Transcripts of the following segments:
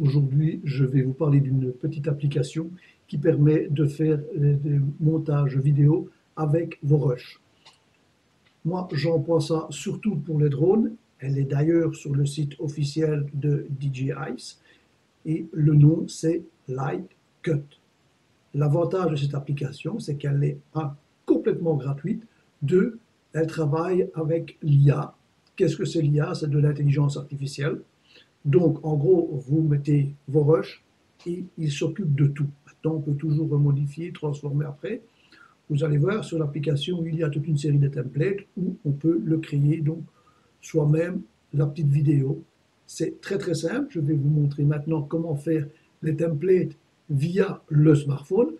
Aujourd'hui, je vais vous parler d'une petite application qui permet de faire des montages vidéo avec vos rushs. Moi, j'emploie ça surtout pour les drones. Elle est d'ailleurs sur le site officiel de DJI et le nom c'est Lightcut. L'avantage de cette application, c'est qu'elle est un, complètement gratuite, deux, elle travaille avec l'IA. Qu'est-ce que c'est l'IA? C'est de l'intelligence artificielle. Donc, en gros, vous mettez vos rushs et il s'occupe de tout. Maintenant, on peut toujours remodifier, transformer après. Vous allez voir sur l'application, il y a toute une série de templates où on peut le créer, donc soi-même, la petite vidéo. C'est très très simple. Je vais vous montrer maintenant comment faire les templates via le smartphone.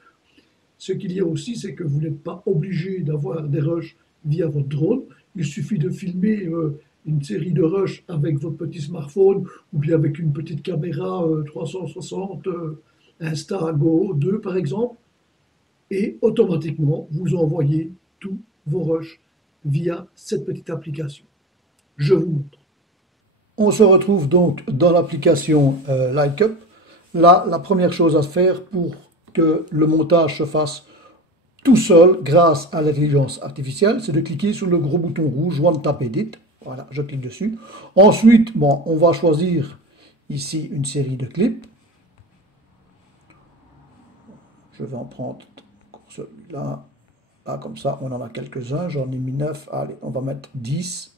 Ce qu'il y a aussi, c'est que vous n'êtes pas obligé d'avoir des rushs via votre drone. Il suffit de filmer une série de rushs avec votre petit smartphone ou bien avec une petite caméra 360 Insta-Go 2 par exemple et automatiquement vous envoyez tous vos rushs via cette petite application. Je vous montre. On se retrouve donc dans l'application Lightcup. Là, la première chose à faire pour que le montage se fasse tout seul grâce à l'intelligence artificielle, c'est de cliquer sur le gros bouton rouge One Tap Edit. Voilà, je clique dessus. Ensuite, bon, on va choisir ici une série de clips. Je vais en prendre celui-là. Là, comme ça, on en a quelques-uns. J'en ai mis 9. Allez, on va mettre 10.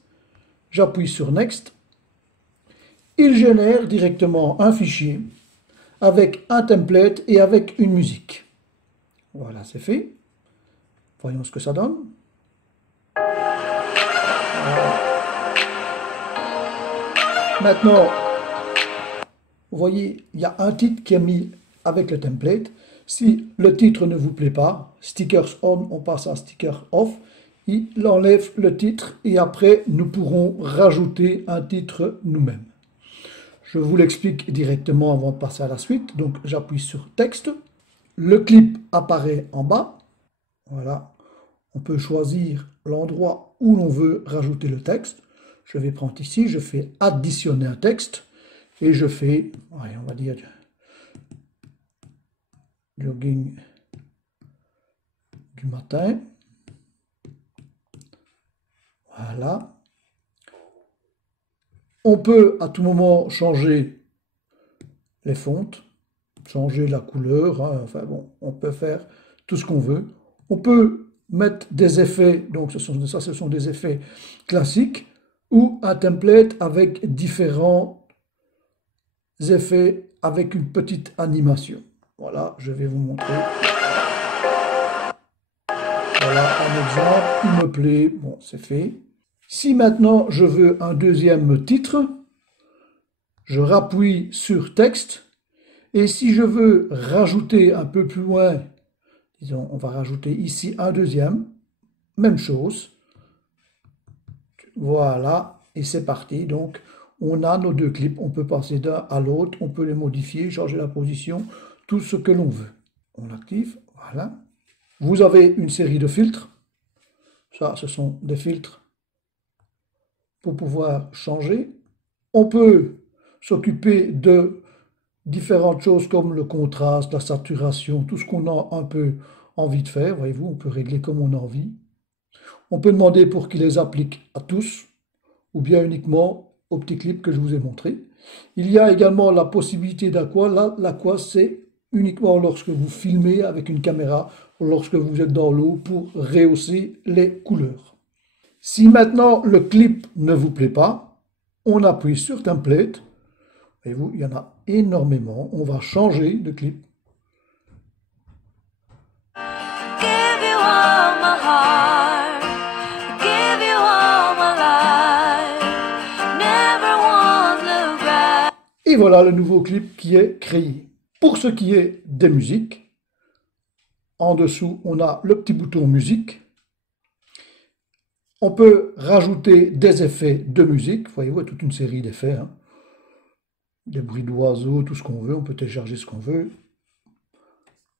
J'appuie sur Next. Il génère directement un fichier avec un template et avec une musique. Voilà, c'est fait. Voyons ce que ça donne. Voilà. Maintenant, vous voyez, il y a un titre qui est mis avec le template. Si le titre ne vous plaît pas, stickers on, on passe à sticker off. Il enlève le titre et après, nous pourrons rajouter un titre nous-mêmes. Je vous l'explique directement avant de passer à la suite. Donc, j'appuie sur texte. Le clip apparaît en bas. Voilà. On peut choisir l'endroit où l'on veut rajouter le texte. Je vais prendre ici, je fais additionner un texte et je fais, allez, on va dire, jogging du matin. Voilà. On peut à tout moment changer les fontes, changer la couleur, hein, enfin bon, on peut faire tout ce qu'on veut. On peut mettre des effets, donc ce sont des effets classiques, ou un template avec différents effets, avec une petite animation. Voilà, je vais vous montrer. Voilà un exemple, il me plaît, bon, c'est fait. Si maintenant je veux un deuxième titre, je rappuie sur texte, et si je veux rajouter un peu plus loin, disons, on va rajouter ici un deuxième, même chose. Voilà, et c'est parti. Donc, on a nos deux clips, on peut passer d'un à l'autre, on peut les modifier, changer la position, tout ce que l'on veut. On active, voilà. Vous avez une série de filtres. Ça, ce sont des filtres pour pouvoir changer. On peut s'occuper de différentes choses comme le contraste, la saturation, tout ce qu'on a un peu envie de faire. Voyez-vous, on peut régler comme on a envie. On peut demander pour qu'il les applique à tous ou bien uniquement aux petits clips que je vous ai montrés. Il y a également la possibilité d'aqua. Là, l'aqua, c'est uniquement lorsque vous filmez avec une caméra ou lorsque vous êtes dans l'eau pour rehausser les couleurs. Si maintenant le clip ne vous plaît pas, on appuie sur Template. Voyez-vous, il y en a énormément. On va changer de clip. Et voilà le nouveau clip qui est créé. Pour ce qui est des musiques, en dessous, on a le petit bouton musique. On peut rajouter des effets de musique. Voyez-vous, toute une série d'effets. Hein. Des bruits d'oiseaux, tout ce qu'on veut. On peut télécharger ce qu'on veut.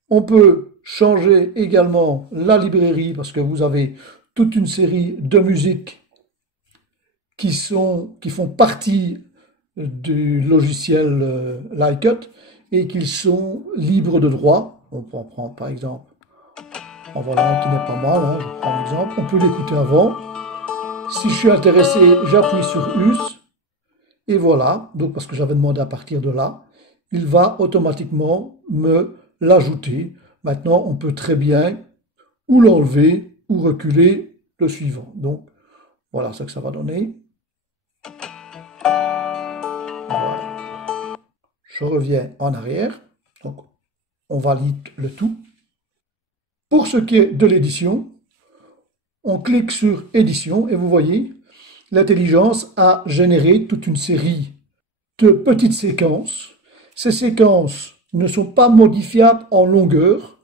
On peut changer également la librairie parce que vous avez toute une série de musiques qui font partie du logiciel Licut et qu'ils sont libres de droit. On peut en prendre par exemple, en voilà un qui n'est pas mal, hein, je prends l'exemple. On peut l'écouter avant. Si je suis intéressé, j'appuie sur US et voilà, donc parce que j'avais demandé à partir de là, il va automatiquement me l'ajouter. Maintenant, on peut très bien ou l'enlever ou reculer le suivant. Donc, voilà ce que ça va donner. Voilà. Je reviens en arrière. Donc, on valide le tout. Pour ce qui est de l'édition, on clique sur édition et vous voyez, l'intelligence a généré toute une série de petites séquences. Ces séquences ne sont pas modifiables en longueur,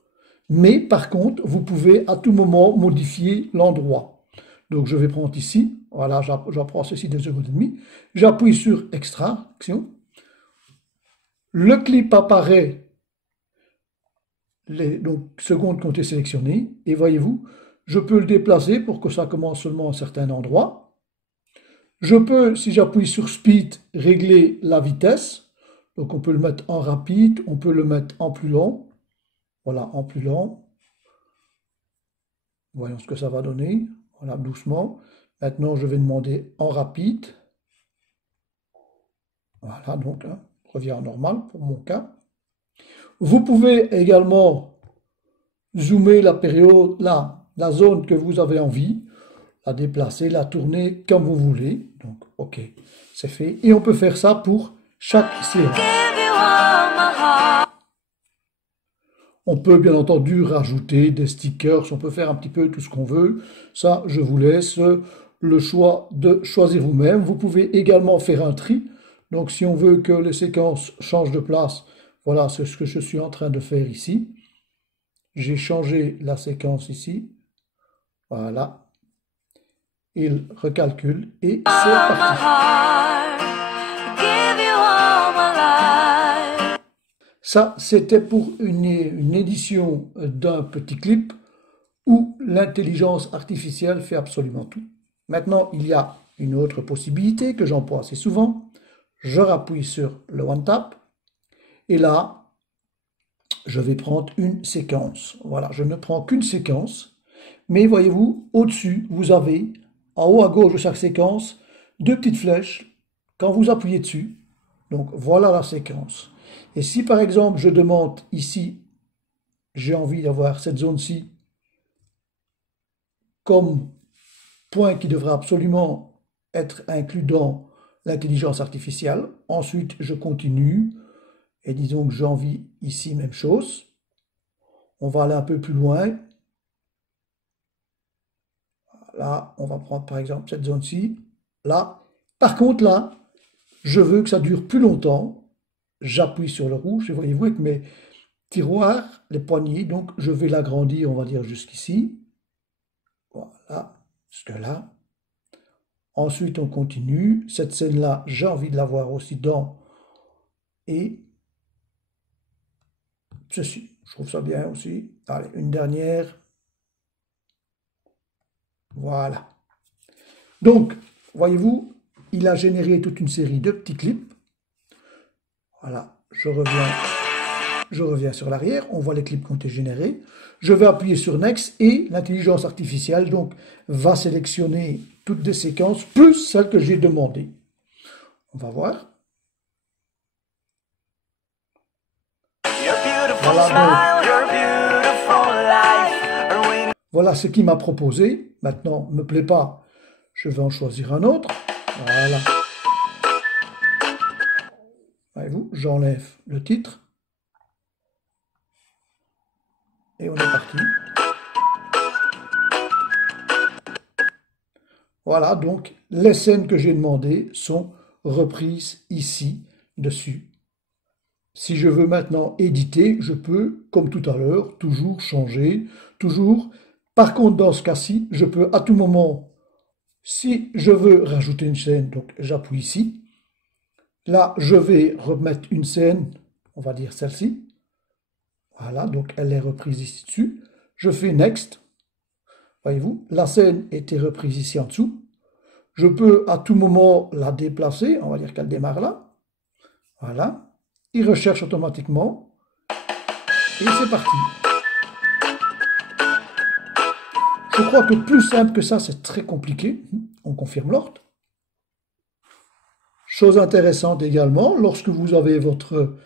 mais par contre, vous pouvez à tout moment modifier l'endroit. Donc je vais prendre ici, voilà, j'en prends ceci 2 secondes et demie, j'appuie sur extraction, le clip apparaît, les secondes qui ont été sélectionnées, et voyez-vous, je peux le déplacer pour que ça commence seulement à un certain endroit. Je peux, si j'appuie sur Speed, régler la vitesse. Donc on peut le mettre en rapide, on peut le mettre en plus lent. Voilà, en plus lent. Voyons ce que ça va donner. Voilà, doucement. Maintenant, je vais demander en rapide. Voilà, donc, hein, revient en normal pour mon cas. Vous pouvez également zoomer la période, la zone que vous avez envie, la déplacer, la tourner comme vous voulez. Donc, ok, c'est fait. Et on peut faire ça pour chaque séance. On peut bien entendu rajouter des stickers, on peut faire un petit peu tout ce qu'on veut. Ça, je vous laisse le choix de choisir vous-même. Vous pouvez également faire un tri. Donc, si on veut que les séquences changent de place, voilà, c'est ce que je suis en train de faire ici. J'ai changé la séquence ici. Voilà. Il recalcule et c'est parti. Ça, c'était pour une édition d'un petit clip où l'intelligence artificielle fait absolument tout. Maintenant, il y a une autre possibilité que j'emploie assez souvent. Je rappuie sur le One Tap et là, je vais prendre une séquence. Voilà, je ne prends qu'une séquence, mais voyez-vous, au-dessus, vous avez, en haut à gauche de chaque séquence, 2 petites flèches. Quand vous appuyez dessus, donc voilà la séquence. Et si par exemple, je demande ici, j'ai envie d'avoir cette zone-ci comme point qui devrait absolument être inclus dans l'intelligence artificielle. Ensuite, je continue. Et disons que j'ai envie ici, même chose. On va aller un peu plus loin. Là, on va prendre par exemple cette zone-ci. Là, par contre, là, je veux que ça dure plus longtemps. J'appuie sur le rouge et voyez-vous avec mes tiroirs, les poignées, donc je vais l'agrandir, on va dire jusqu'ici. Voilà, jusque là. Ensuite, on continue. Cette scène-là, j'ai envie de la voir aussi dans et ceci. Je trouve ça bien aussi. Allez, une dernière. Voilà. Donc, voyez-vous, il a généré toute une série de petits clips. Voilà, je reviens sur l'arrière. On voit les clips qui ont été générés. Je vais appuyer sur Next et l'intelligence artificielle donc va sélectionner toutes des séquences plus celles que j'ai demandées. On va voir. Voilà ce qu'il m'a proposé. Maintenant, ne me plaît pas, je vais en choisir un autre. Voilà. Voyez-vous, j'enlève le titre. Et on est parti. Voilà, donc les scènes que j'ai demandées sont reprises ici, dessus. Si je veux maintenant éditer, je peux, comme tout à l'heure, toujours changer, toujours. Par contre, dans ce cas-ci, je peux à tout moment, si je veux rajouter une scène, donc j'appuie ici. Là, je vais remettre une scène, on va dire celle-ci. Voilà, donc elle est reprise ici dessus. Je fais Next. Voyez-vous, la scène était reprise ici en dessous. Je peux à tout moment la déplacer, on va dire qu'elle démarre là. Voilà, il recherche automatiquement et c'est parti. Je crois que plus simple que ça, c'est très compliqué. On confirme l'ordre. Chose intéressante également, lorsque vous avez votre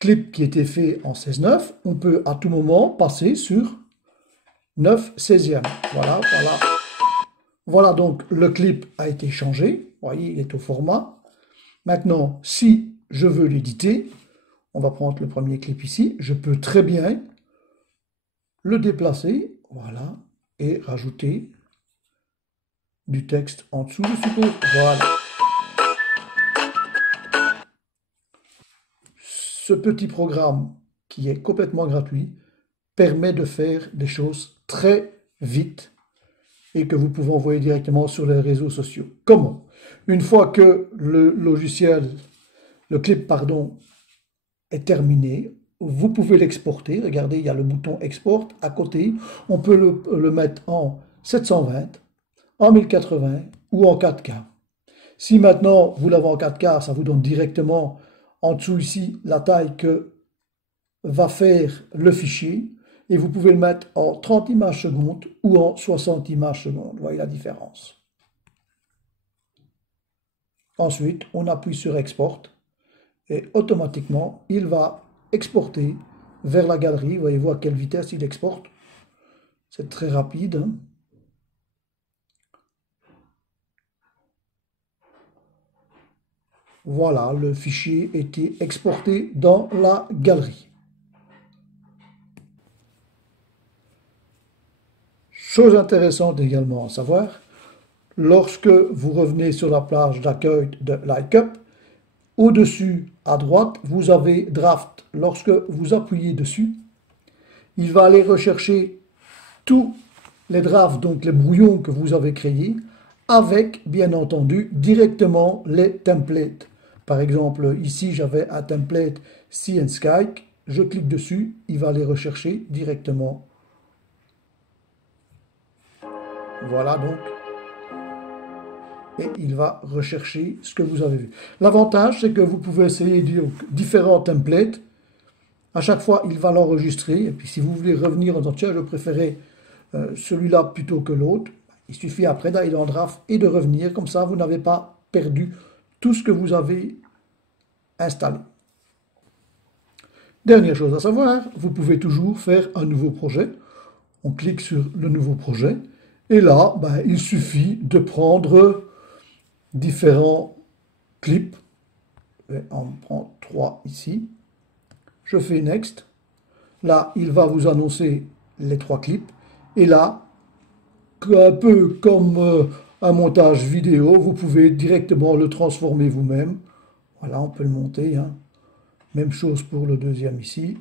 clip qui était fait en 16/9, on peut à tout moment passer sur 9/16. Voilà, voilà. Voilà donc le clip a été changé. Vous voyez, il est au format. Maintenant, si je veux l'éditer, on va prendre le premier clip ici. Je peux très bien le déplacer, voilà, et rajouter du texte en dessous, je suppose. Voilà. Ce petit programme, qui est complètement gratuit, permet de faire des choses très vite et que vous pouvez envoyer directement sur les réseaux sociaux. Comment? Une fois que le logiciel, le clip, pardon, est terminé, vous pouvez l'exporter. Regardez, il y a le bouton export à côté. On peut le mettre en 720, en 1080 ou en 4K. Si maintenant vous l'avez en 4K, ça vous donne directement en dessous ici la taille que va faire le fichier. Et vous pouvez le mettre en 30 images secondes ou en 60 images secondes. Vous voyez la différence. Ensuite, on appuie sur Export et automatiquement, il va exporter vers la galerie. Voyez-vous à quelle vitesse il exporte. C'est très rapide, hein. Voilà, le fichier était exporté dans la galerie. Chose intéressante également à savoir, lorsque vous revenez sur la page d'accueil de LikeUp, au-dessus à droite, vous avez Draft. Lorsque vous appuyez dessus, il va aller rechercher tous les drafts, donc les brouillons que vous avez créés, avec, bien entendu, directement les templates. Par exemple, ici, j'avais un template Sea and Sky. Je clique dessus, il va aller rechercher directement. Voilà donc. Et il va rechercher ce que vous avez vu. L'avantage, c'est que vous pouvez essayer différents templates. À chaque fois, il va l'enregistrer. Et puis, si vous voulez revenir en disant, tiens, je préférais celui-là plutôt que l'autre, il suffit après d'aller dans Draft et de revenir. Comme ça, vous n'avez pas perdu tout ce que vous avez installé. Dernière chose à savoir, vous pouvez toujours faire un nouveau projet. On clique sur le nouveau projet. Et là, il suffit de prendre différents clips. On prend 3 ici. Je fais Next. Là, il va vous annoncer les 3 clips. Et là, un peu comme un montage vidéo, vous pouvez directement le transformer vous-même. Voilà, on peut le monter, hein. Même chose pour le deuxième ici.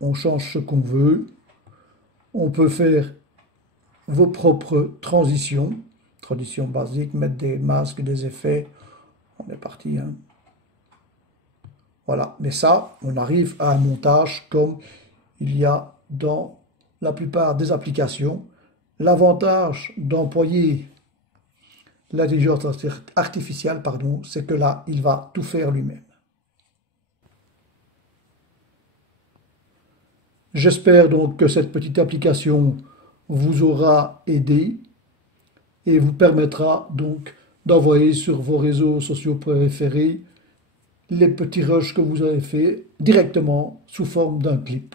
On change ce qu'on veut. On peut faire vos propres transitions. Transition basique, mettre des masques, des effets. On est parti, hein. Voilà, mais ça, on arrive à un montage comme il y a dans la plupart des applications. L'avantage d'employer l'intelligence artificielle, c'est que là, il va tout faire lui-même. J'espère donc que cette petite application vous aura aidé et vous permettra donc d'envoyer sur vos réseaux sociaux préférés les petits rushs que vous avez faits directement sous forme d'un clip.